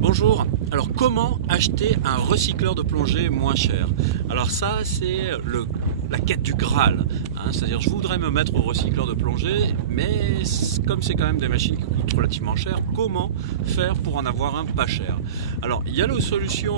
Bonjour, alors comment acheter un recycleur de plongée moins cher? Alors ça c'est la quête du Graal, hein. C'est-à-dire je voudrais me mettre au recycleur de plongée, mais comme c'est quand même des machines qui coûtent relativement cher, comment faire pour en avoir un pas cher? Alors il y a la solution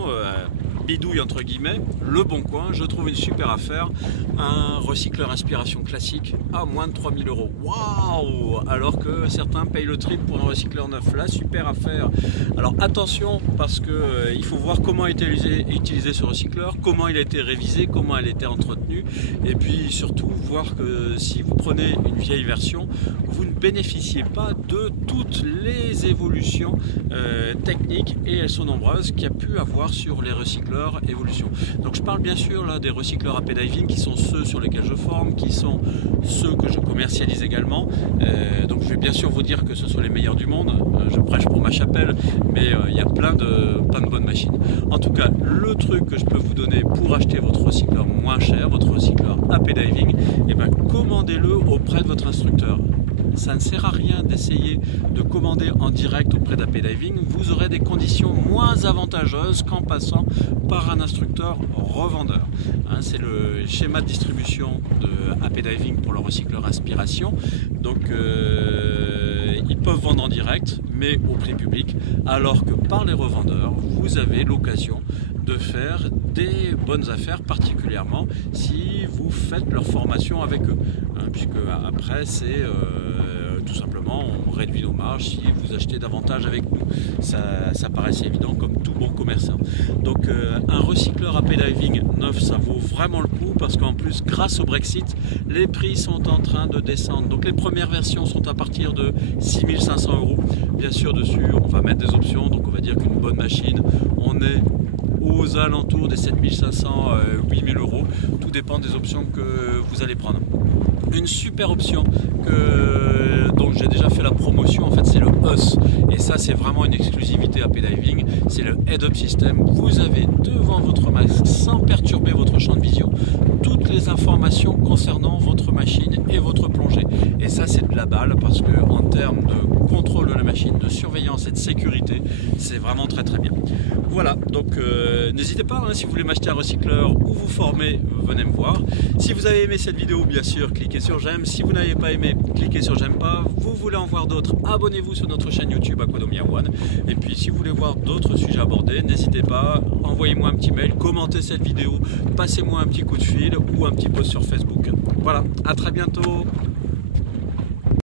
bidouille entre guillemets, Le Bon Coin, je trouve une super affaire, un recycleur inspiration classique à moins de 3000 €. Waouh! Alors que certains payent le triple pour un recycleur neuf, la super affaire. Alors attention parce que il faut voir comment a été utilisé ce recycleur, comment il a été révisé, comment il a été entretenu, et puis surtout voir que si vous prenez une vieille version, vous ne bénéficiez pas de toutes les évolutions techniques, et elles sont nombreuses, qu'il y a pu avoir sur les recycleurs évolution. Donc je parle bien sûr là des recycleurs AP Diving qui sont ceux sur lesquels je forme, qui sont ceux que je commercialise également. Donc je vais bien sûr vous dire que ce sont les meilleurs du monde, je prêche pour ma chapelle, mais il y a plein de bonnes machines. En tout cas, le truc que je peux vous donner pour acheter votre recycleur moins cher, votre recycleur AP Diving, et ben commandez-le auprès de votre instructeur. Ça ne sert à rien d'essayer de commander en direct auprès d'AP Diving, vous aurez des conditions moins avantageuses qu'en passant par un instructeur revendeur. Hein, c'est le schéma de distribution de AP Diving pour le recycleur Inspiration. Donc ils peuvent vendre en direct, mais au prix public, alors que par les revendeurs, vous avez l'occasion de faire des bonnes affaires, particulièrement si vous faites leur formation avec eux, hein, puisque après c'est tout simplement on réduit nos marges si vous achetez davantage avec nous. Ça paraissait évident comme tout bon commerçant. Donc un recycleur AP Diving neuf, ça vaut vraiment le coup, parce qu'en plus grâce au Brexit les prix sont en train de descendre. Donc les premières versions sont à partir de 6500 €. Bien sûr dessus on va mettre des options, donc on va dire qu'une bonne machine on est aux alentours des 7500 8000 €, tout dépend des options que vous allez prendre. Une super option dont j'ai déjà fait la promotion, en fait c'est le US, et ça c'est vraiment une exclusivité AP Diving, c'est le Head-Up System. Vous avez devant votre masque, sans perturber votre champ de vision, toutes les informations concernant votre machine et votre plongée, et ça c'est de la balle, parce que en termes de contrôle de la machine, de surveillance et de sécurité, c'est vraiment très bien. Voilà, donc n'hésitez pas, hein, si vous voulez m'acheter un recycleur ou vous former, venez me voir. Si vous avez aimé cette vidéo, bien sûr, cliquez sur j'aime. Si vous n'avez pas aimé, cliquez sur j'aime pas. Vous voulez en voir d'autres, abonnez-vous sur notre chaîne YouTube Aquadomia One. Et puis si vous voulez voir d'autres sujets abordés, n'hésitez pas, envoyez-moi un petit mail, commentez cette vidéo, passez-moi un petit coup de fil ou un petit post sur Facebook. Voilà, à très bientôt.